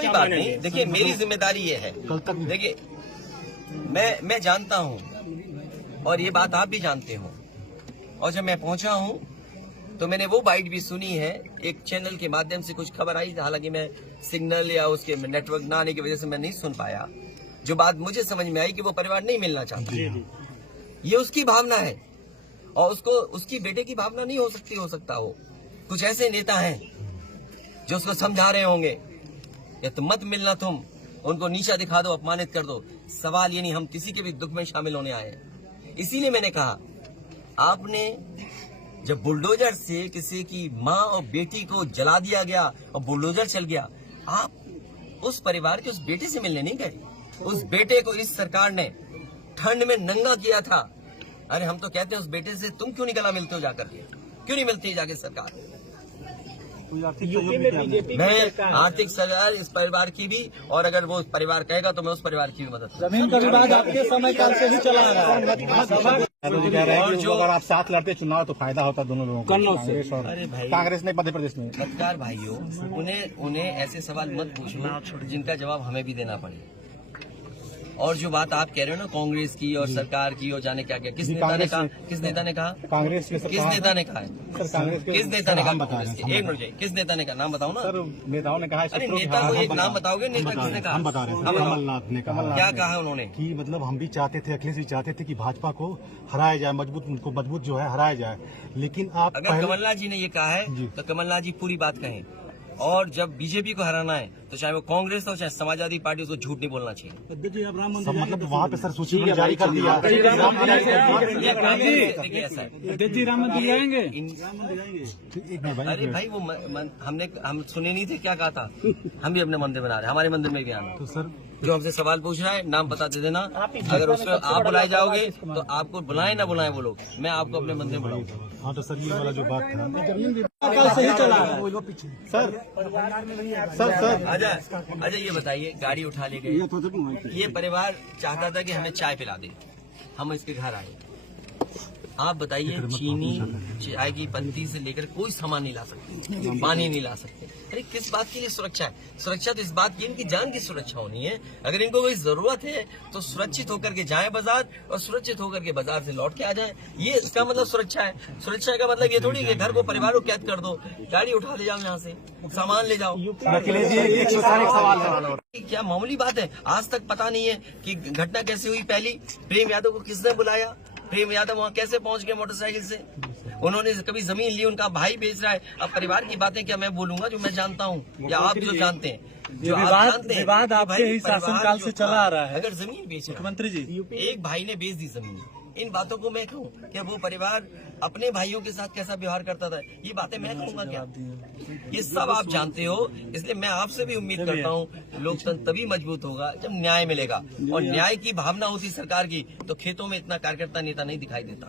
कोई बात नहीं, देखिए मेरी जिम्मेदारी ये है। देखिए मैं जानता हूँ और ये बात आप भी जानते हो, और जब मैं पहुंचा हूँ तो मैंने वो बाइट भी सुनी है। एक चैनल के माध्यम से कुछ खबर आई, हालांकि मैं सिग्नल या उसके नेटवर्क ना आने की वजह से मैं नहीं सुन पाया। जो बात मुझे समझ में आई कि वो परिवार नहीं मिलना चाहता, ये उसकी भावना है और उसको उसकी बेटे की भावना नहीं हो सकता हो। कुछ ऐसे नेता हैं जो उसको समझा रहे होंगे या तो मत मिलना, तुम उनको नीचा दिखा दो, अपमानित कर दो। सवाल ये नहीं, हम किसी के भी दुख में शामिल होने आए हैं। इसीलिए मैंने कहा, आपने जब बुलडोजर से किसी की माँ और बेटी को जला दिया गया और बुलडोजर चल गया, आप उस परिवार के उस बेटे से मिलने नहीं गए। उस बेटे को इस सरकार ने ठंड में नंगा किया था। अरे हम तो कहते हैं उस बेटे से तुम क्यों नहीं गला मिलते हो जाकर के, क्यों नहीं मिलती जाके सरकार? मैं आर्थिक सहयोग इस परिवार की भी, और अगर वो परिवार कहेगा तो मैं उस परिवार की भी मदद करूंगा। जमीन का विवाद आपके समय काल से ही चला आ रहा है। और जो अगर आप साथ लड़ते चुनाव तो फायदा होता दोनों लोगों को, कांग्रेस और कांग्रेस ने मध्य प्रदेश में। पत्रकार भाइयों, उन्हें ऐसे सवाल मत पूछो जिनका जवाब हमें भी देना पड़े। और जो बात आप कह रहे हो ना कांग्रेस की और सरकार की और जाने क्या क्या, किस नेता ने कहा? किस नेता ने कहा? कांग्रेस के किस नेता ने कहा? किस नेता ने कहा? कांग्रेस के एक मिनट, किस नेता ने कहा? नाम बताओ ना सर। नेताओं ने कहा, अरे नेता को एक नाम बताओगे? नेता किसने कहा? हम बता रहे हैं। कमलनाथ ने कहा। क्या कहा उन्होंने? कि मतलब हम भी चाहते थे, अखिलेश भी चाहते थे कि भाजपा को हराया जाए, मजबूत जो है हराया जाए। लेकिन आप अगर कमलनाथ जी ने ये कहा है तो कमलनाथ जी पूरी बात कहें। और जब बीजेपी को हराना है तो चाहे वो कांग्रेस हो चाहे समाजवादी पार्टी, उसको झूठ नहीं बोलना चाहिए। मतलब वहाँ पे सर सूची जारी कर दिया। देखिए ऐसा है, राम मंदिर जाएंगे। अरे भाई वो हम सुने नहीं थे क्या कहा था? हम भी अपने मंदिर बना रहे हैं, हमारे मंदिर में क्या तो सर जो हमसे सवाल पूछ रहा है नाम बता दे देना। अगर उसमें आप बुलाए जाओगे तो आपको बुलाए ना बुलाए वो लोग, मैं आपको अपने मंदिर में बुलाऊंगा। हाँ तो सर ये वाला जो बात था सर अच्छा ये बताइए, गाड़ी उठा ले गए, ये परिवार चाहता था कि हमें चाय पिला दे, हम इसके घर आए। आप बताइए, चीनी चाय की पत्ती से लेकर कोई सामान नहीं ला सकते, पानी नहीं ला सकते। अरे किस बात के लिए सुरक्षा है? सुरक्षा तो इस बात की इनकी जान की सुरक्षा होनी है। अगर इनको कोई जरूरत है तो सुरक्षित होकर के जाए बाजार और सुरक्षित होकर के बाजार से लौट के आ जाए। ये इसका मतलब सुरक्षा है। सुरक्षा का मतलब ये थोड़ी कि घर को परिवार को कैद कर दो, गाड़ी उठा ले जाओ, यहाँ से सामान ले जाओ। क्या मामूली बात है? आज तक पता नहीं है कि घटना कैसे हुई। पहली, प्रेम यादव को किसने बुलाया? प्रेम यादव वहाँ कैसे पहुंच गए मोटरसाइकिल से? उन्होंने कभी जमीन ली, उनका भाई बेच रहा है। अब परिवार की बातें क्या मैं बोलूंगा जो मैं जानता हूँ या आप जो जानते हैं? जो विवाद आपके ही शासनकाल से चला आ रहा है। अगर जमीन बेच रहा है, मुख्यमंत्री जी, एक भाई ने बेच दी जमीन, इन बातों को मैं कहूँ क्या? वो परिवार अपने भाइयों के साथ कैसा व्यवहार करता था, ये बातें मैं कहूँगा क्या? ये सब आप जानते हो। इसलिए मैं आपसे भी उम्मीद करता हूँ लोकतंत्र तभी मजबूत होगा जब न्याय मिलेगा, और न्याय की भावना होती सरकार की तो खेतों में इतना कार्यकर्ता नेता नहीं दिखाई देता।